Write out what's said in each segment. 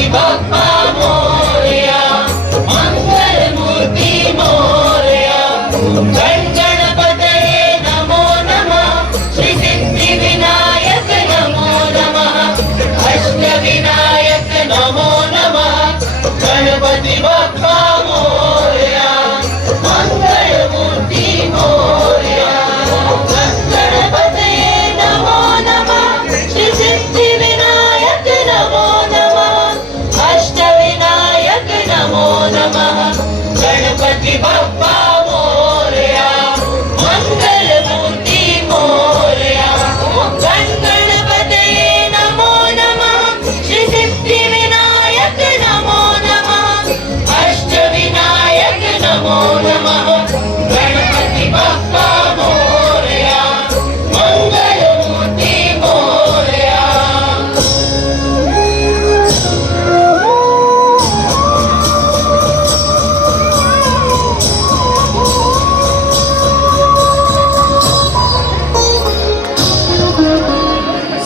गणपती बाप्पा मोरया, मंगलमूर्ती मोरया. गणपतये नमो नमः, श्री सिद्धिविनायक नमो नमः, अष्टविनायक नमो नमः. गणपती बाप्पा मोरया, मंगलमूर्ती मोरया. गणपतये नमो नमः, श्री सिद्धिविनायक नमो नमः, अष्टविनायक नमो नमः. गणपती बाप्पा मोरया, मंगलमूर्ती मोरया. गणपतये नमो नमः, श्री सिद्धिविनायक नमो नमः, अष्टविनायक नमो नमः. गणपती बाप्पा मोरया, मंगलमूर्ती मोरया.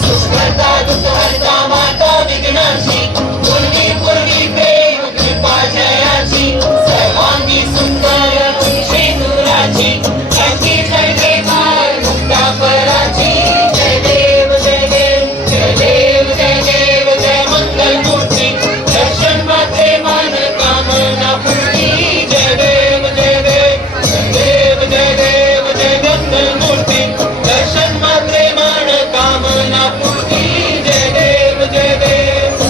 सुखकर्ता दुःखहर्ता माता विघ्नाची, पूर्वी पूर्वी प्रेम कृपा जयाची, सर्वांगी सुंदर शेंदुराची, अंगी झळके पाय मुक्ता पराची. जय देव जय देव जय देव जय देव जय मंगलमूर्ती, दर्शन मात्रे मन कामना पूर्ती. जय देव जय देव जय देव जय देव जय मंगलमूर्ती, दर्शन मात्रे मन कामना पूर्ती. जय देव जय देव.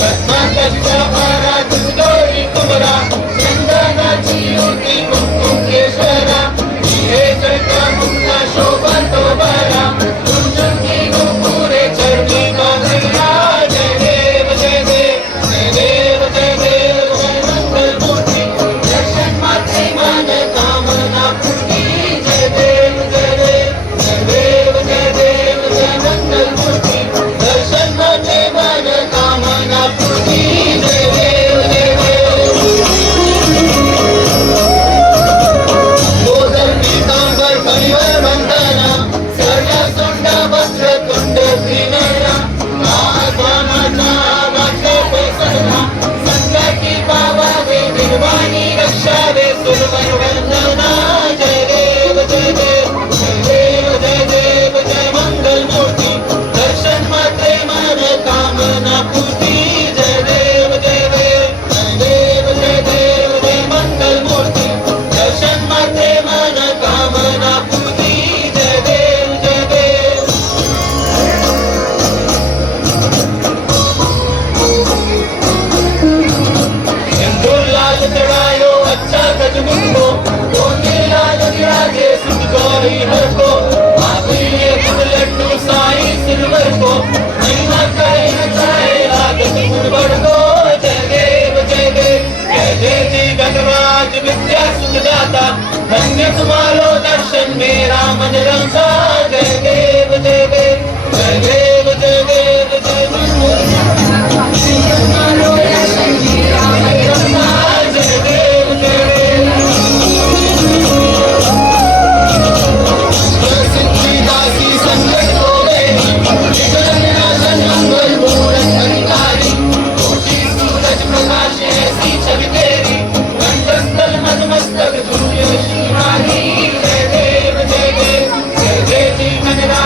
रत्नाकरचा हारा दुर्गोरी कुमरा, चंदनाची ओटी कुंकुमेश्वरा, हिरे जळका मुक्ता शोभा तो बरा, कुंजुंकी गोपुरे चरणी गाजरा. जय देव जय देव जय देव जय देव जय मंगलमूर्ती, दर्शन मात्रे मन कामना पूर्ती. जय देव जय देव जय देव जय देव जय मंगलमूर्ती, दर्शन मात्रे मन कामना पूर्ती. जय देव जय देव. गोधन पीतांबर फणीवर वंदना, सर्व सोंडा वस्त्र कुंड त्रिनयना, महास्वामाचा वाक्य प्रसन्ना, संकटी पावावे निर्वाणी रक्षावे सुरवर वंदना. जय देव जय देव जय देव जय देव जय मंगलमूर्ती, दर्शन मात्रे मन कामना पूर्ती. जय देव जय देव जय देव जय देव जय मंगलमूर्ती, दर्शन मात्रे मन कामना पूर्ती. जय देव जय देव. सिंदूर लाल चढ़ायो अच्छा गजमुखो, दोनी लाल विराजे सुत गौरी हर को, माधुर्य गुड़ लड्डू साईं सिरवर को, महिमा करे नचाए लागत गुणवड़ को. जय देव जय देव जय जय जी गणराज विद्या सुखदाता, धन्य तुम्हारो दर्शन मेरा मन रंगा. जय देव जय देव जय देव जय देव जय तुम्हारो दर्शन मेरा मन रंगा. जय देव जय देव. सिद्धिदासी संकट को देवी, विघ्न विनाशन मंगल मूरत हरिकारी, कोटि सूरज प्रकाश ऐसी छवि तेरी, कंठस्थल मधुमस्तक तुल्य श्रीहारी. जय देव जय देव जय जय जी गणराज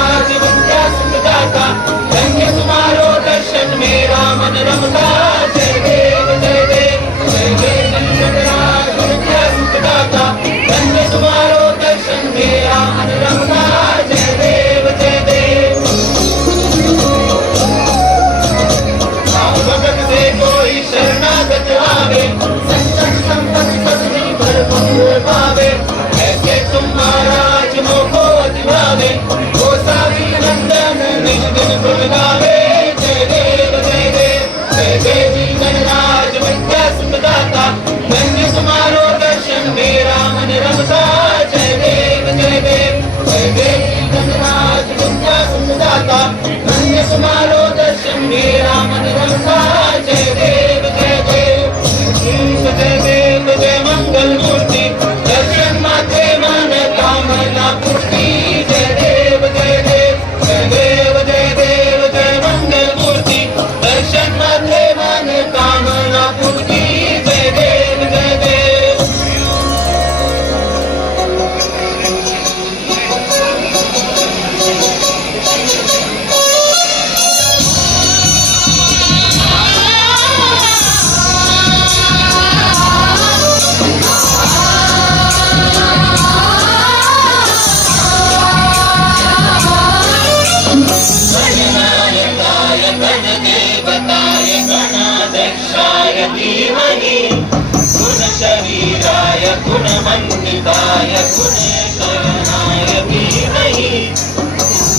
गुणमण्डिताय गुणशयनाय धीमहि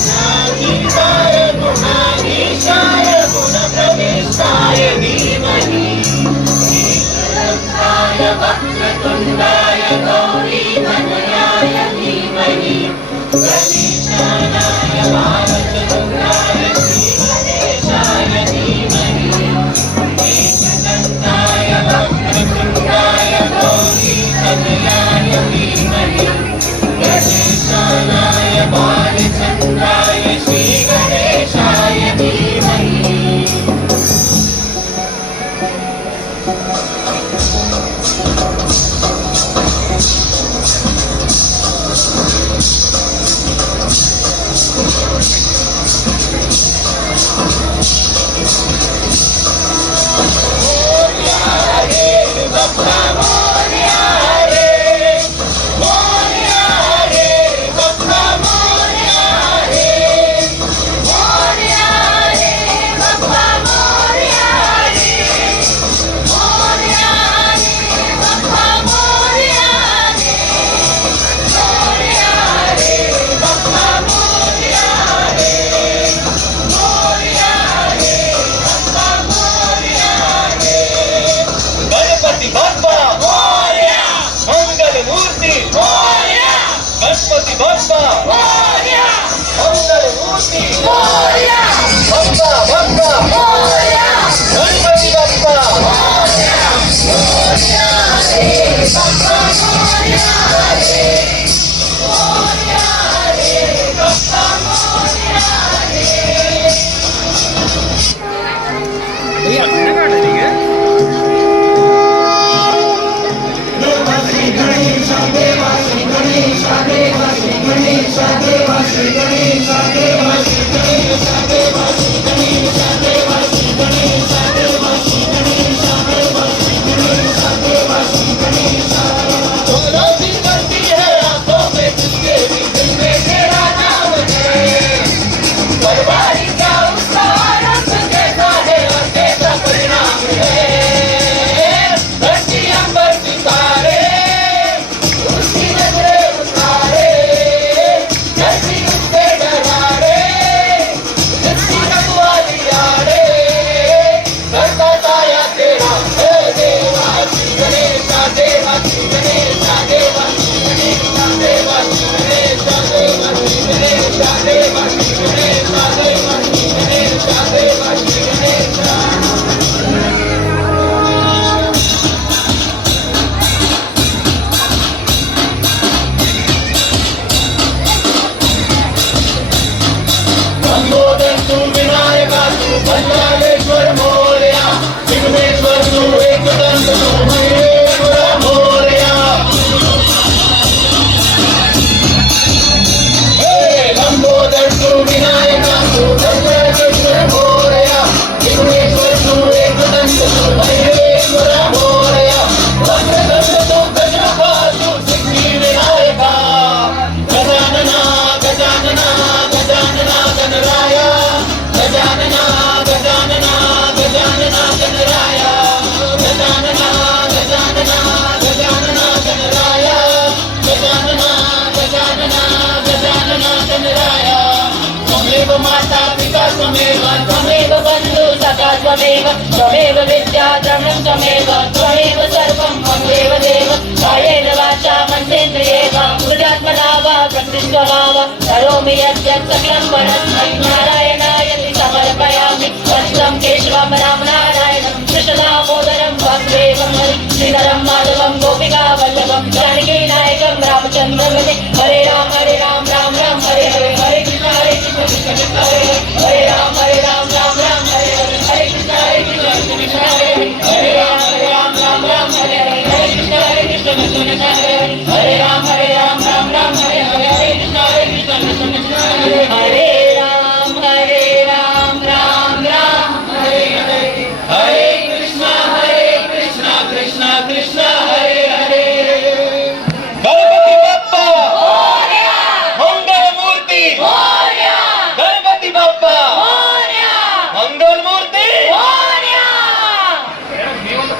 गुणातीताय गुणाधीशाय गुणप्रविष्टाय धीमहि श्रीरङ्गाय वक्रतुण्डाय गौरीतनयाय धीमहि गणेशाय बालचन्द्राय श्रीगणेशाय धीमहि एकदन्ताय वक्रतुण्डाय गौरीतनयाय धीमहि गणेशाय बालचन्द्राय श्रीगणेशाय धीमहि त्वमेव विद्या द्रविणं त्वमेव त्वमेव सर्वं त्वमेव देव कायेन वाचा मनसेन्द्रियेण बुद्ध्यात्मना वा प्रकृतिस्वभा वा करोमि यद्यत् सकलं परस्मै नारायणायति समर्पयामि वत्सं केशवं रामनारायणं कृष्णदामोदरं वासुदेवं हरि श्रीधरं माधवं गोपिकावल्लभं जानकीनायकं रामचन्द्रं हरे राम राम राम हरे हरे हरे कृष्ण कृष्ण कृष्ण हरे हरे राम राम राम हरे हरे हरे कृष्ण कृष्ण हरे राम राम हरे हरे हरे कृष्ण कृष्ण हरे राम राम हरे हरे हरे कृष्ण कृष्ण हरे राम राम राम हरे हरे हरे कृष्ण कृष्ण कृष्ण